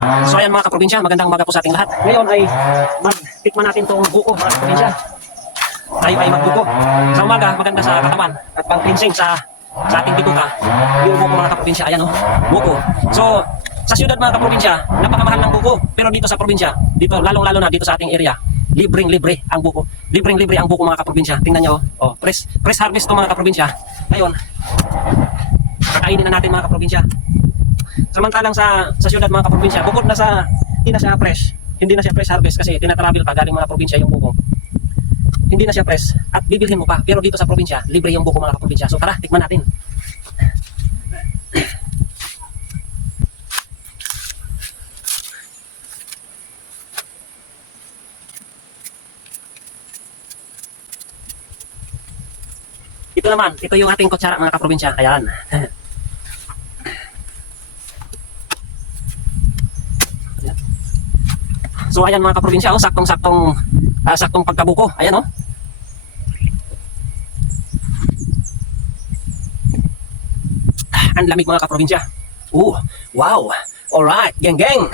So ayan mga kaprobinsya, magandang umaga po sa ating lahat. Ngayon ay magtikman natin itong buko mga kaprobinsya. Tayo ay magbuko. Sa umaga, maganda sa katawan at pang-cleansing sa ating bituka. Yung buko mga kaprobinsya, ayan oh, buko. So sa siyudad mga kaprobinsya, napakamahal ng buko. Pero dito sa probinsya, dito lalong-lalo na dito sa ating area, libreng-libre ang buko. Libreng-libre ang buko mga kaprobinsya. Tingnan nyo, oh, fresh harvest to mga kaprobinsya. Ngayon, kakainin na natin mga kaprobinsya. Samantalang sa siyudad mga kaprobinsya, bukod na sa hindi na siya fresh harvest kasi tinatravel pa galing mga probinsya yung buko. Hindi na siya fresh at bibilhin mo pa. Pero dito sa probinsya, libre yung buko mga kaprobinsya. So tara, tikman natin. Ito naman, ito yung ating kutsara mga kaprobinsya. Ayan. So ayan mga kaprobinsya, oh, saktong pagkabuko. Ayan oh. Ang lamig mga kaprobinsya. Wow. Alright, geng.